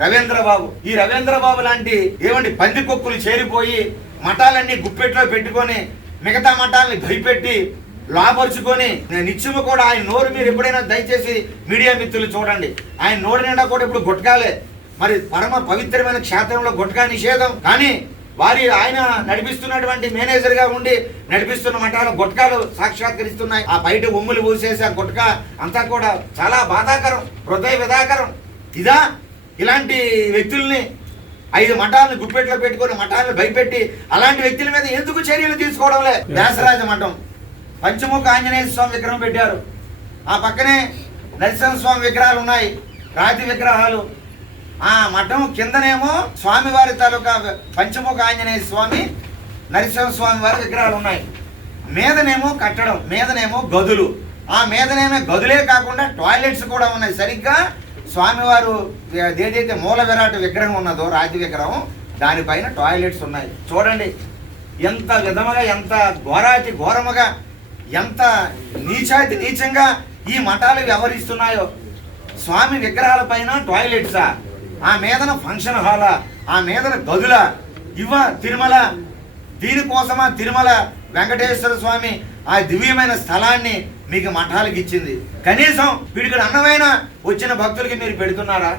రవీంద్రబాబు. ఈ రవీంద్రబాబు లాంటి ఏమండి పందికొక్కులు చేరిపోయి మఠాలన్నీ గుప్పెట్లో పెట్టుకొని మిగతా మఠాలని భయపెట్టి లాపరుచుకొని నిత్యము కూడా ఆయన నోరు మీరు ఎప్పుడైనా దయచేసి మీడియా మిత్రులు చూడండి. ఆయన నోరు నిండా కూడా ఇప్పుడు గుట్కాలే. మరి పరమ పవిత్రమైన క్షేత్రంలో గుట్కా నిషేధం. కానీ వారి ఆయన నడిపిస్తున్నటువంటి మేనేజర్గా ఉండి నడిపిస్తున్న మఠాలు గుట్కాలు సాక్షాత్కరిస్తున్నాయి. ఆ బయట ఉమ్ములు పూసేసి ఆ గుట్కా అంతా కూడా చాలా బాధాకరం హృదయ విధాకరం ఇదా ఇలాంటి వ్యక్తుల్ని ఐదు మఠాలను గుప్పెట్లో పెట్టుకొని మఠాలను భయపెట్టి అలాంటి వ్యక్తుల మీద ఎందుకు చర్యలు తీసుకోవడంలే? వ్యాసరాజ మఠం. పంచముఖ ఆంజనేయ స్వామి విగ్రహం పెట్టారు. ఆ పక్కనే నరసింహస్వామి విగ్రహాలు ఉన్నాయి. రాతి విగ్రహాలు. ఆ మఠం కిందనేమో స్వామివారి తాలూకా పంచముఖ ఆంజనేయ స్వామి నరసింహస్వామి వారి విగ్రహాలు ఉన్నాయి. మీదనేమో కట్టడం మీదనేమో గదులు. ఆ మీదనేమో గదులే కాకుండా టాయిలెట్స్ కూడా ఉన్నాయి. సరిగ్గా స్వామివారు ఏదైతే మూల విరాట విగ్రహం ఉన్నదో రాతి విగ్రహం దానిపైన టాయిలెట్స్ ఉన్నాయి. చూడండి ఎంత విధముగా ఎంత ఘోరాతి ఘోరముగా ఎంత నీచాతి నీచంగా ఈ మఠాలు వ్యవహరిస్తున్నాయో. స్వామి విగ్రహాల పైన టాయిలెట్సా ఆ. మీదన ఫంక్షన్ హాలా ఆ మీదన గదుల ఇవ తిరుమల దీనికోసమా తిరుమల వెంకటేశ్వర స్వామి ఆ దివ్యమైన స్థలాన్ని మీకు మఠాలకు ఇచ్చింది కనీసం వీడికి అన్నమైన వచ్చిన భక్తులకి మీరు పెడుతున్నారా?